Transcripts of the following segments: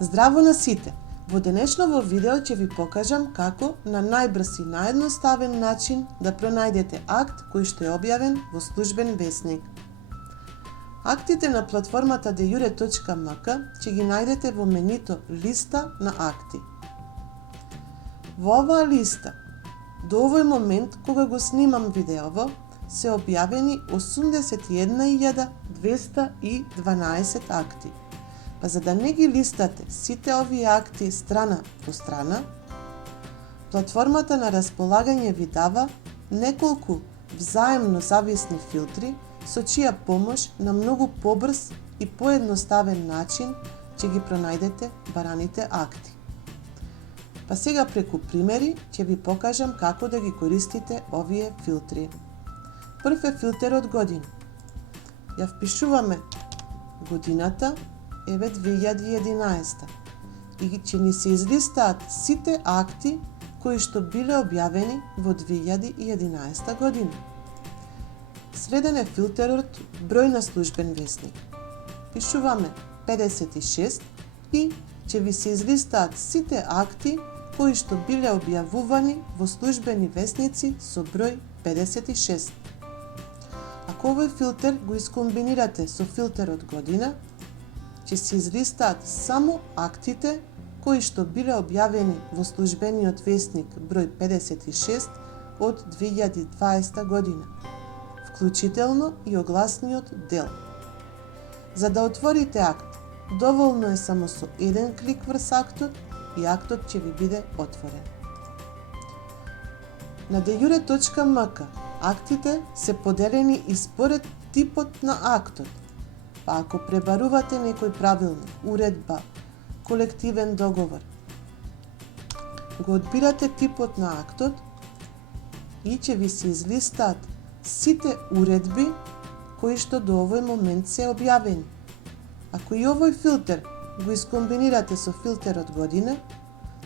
Здраво на сите! Во денешново видео ќе ви покажам како на најбрз и наедноставен начин да пронајдете акт кој што е објавен во службен весник. Актите на платформата dejure.mk ќе ги најдете во менито Листа на акти. Во оваа листа, до овој момент кога го снимам видеово, се објавени 81.212 акти. Па за да не ги листате сите овие акти страна по страна, платформата на располагање ви дава неколку взаемно зависни филтри со чија помош на многу побрз и поедноставен начин ќе ги пронајдете бараните акти. Па сега преку примери ќе ви покажам како да ги користите овие филтри. Прв е филтерот година. Ја впишуваме годината, еве 2011 и ќе ни се излистаат сите акти кои што биле објавени во 2011 година. Следен е филтерот број на службен весник. Пишуваме 56 и ќе ви се излистаат сите акти кои што биле објавувани во службени весници со број 56. Ако овој филтер го искомбинирате со филтерот година, ќе се излистаат само актите кои што биле објавени во службениот весник број 56 од 2020 година, вклучително и огласниот дел. За да отворите акт, доволно е само со еден клик врз актот и актот ќе ви биде отворен. На dejure.mk актите се поделени и според типот на актот. Па ако пребарувате некој правилник, уредба, колективен договор, го одбирате типот на актот и ќе ви се излистаат сите уредби кои што до овој момент се објавени. Ако и овој филтер го искомбинирате со филтерот година,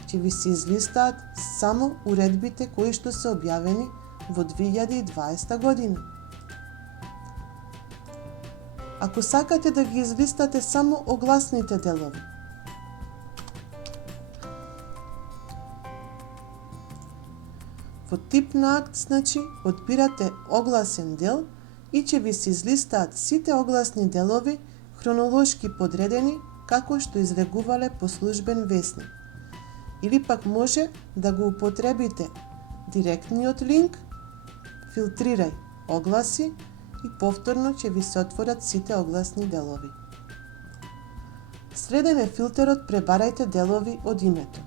ќе ви се излистаат само уредбите кои што се објавени во 2020 година. Ако сакате да ги излистате само огласните делови, во тип на акт, одбирате огласен дел и ќе ви се излистаат сите огласни делови хронолошки подредени како што излегувале по службен весник. Или пак може да го употребите директниот линк, филтрирај огласи и повторно ќе ви се отворат сите огласни делови. Следен е филтерот пребарајте делови од името.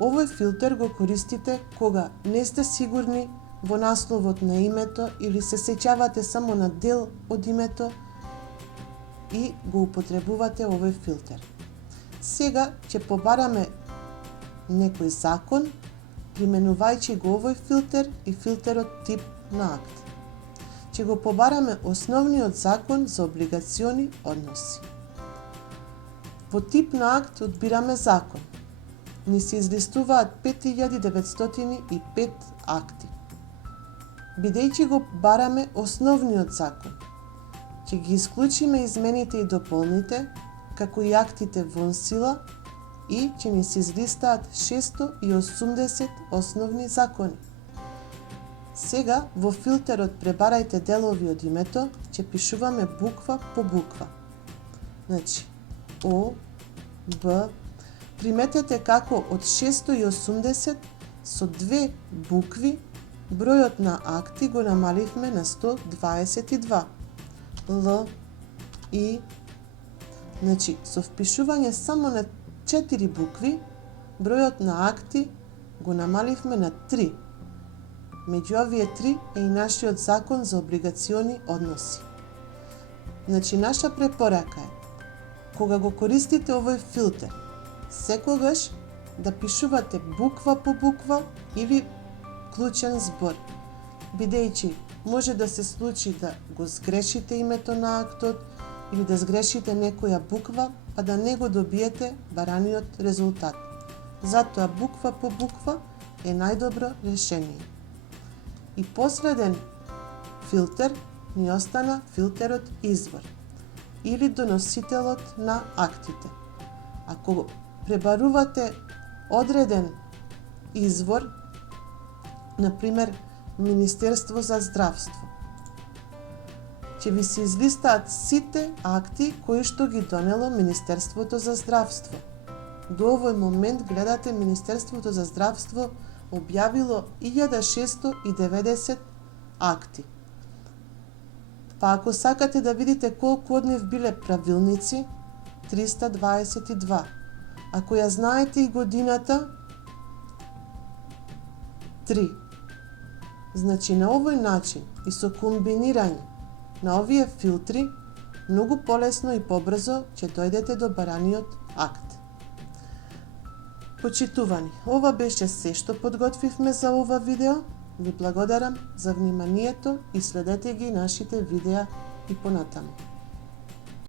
Овој филтер го користите кога не сте сигурни во насловот на името или се сеќавате само на дел од името и го употребувате овој филтер. Сега ќе побараме некој закон, применувајќи го овој филтер и филтерот тип на акт. Ќе го побараме основниот закон за облигациони односи. Во тип на акт одбираме закон. Ни се излистуваат 5905 акти. Бидејќи го бараме основниот закон, ќе ги исклучиме измените и дополните, како и актите вон сила, и ќе ни се излистаат 680 основни закони. Сега во филтерот пребарајте делови од името ќе пишуваме буква по буква. О, Б. Приметете како од 680 со 2 букви бројот на акти го намаливме на 122. Л, И. Со впишување само на 4 букви, бројот на акти го намаливме на 3. Меѓу овие 3 е и нашиот закон за облигациони односи. Наша препорака е, кога го користите овој филтер, секогаш да пишувате буква по буква или клучен збор, бидејќи може да се случи да го сгрешите името на актот или да сгрешите некоја буква, па да не го добиете бараниот резултат. Затоа буква по буква е најдобро решение. И последен филтер ни остана филтерот извор или доносителот на актите. Ако пребарувате одреден извор, например Министерство за здравство, ќе ви се излистаат сите акти кои што ги донело Министерството за здравство. До овој момент гледате Министерството за здравство објавило 1690 акти. Па ако сакате да видите колку од нив биле правилници, 322. Ако ја знаете и годината, 3. Значи на овој начин и со комбинирање на овие филтри, многу полесно и побрзо ќе дојдете до бараниот акт. Почитувани, ова беше се што подготвивме за ова видео. Ви благодарам за вниманието и следете ги нашите видеа и понатаму.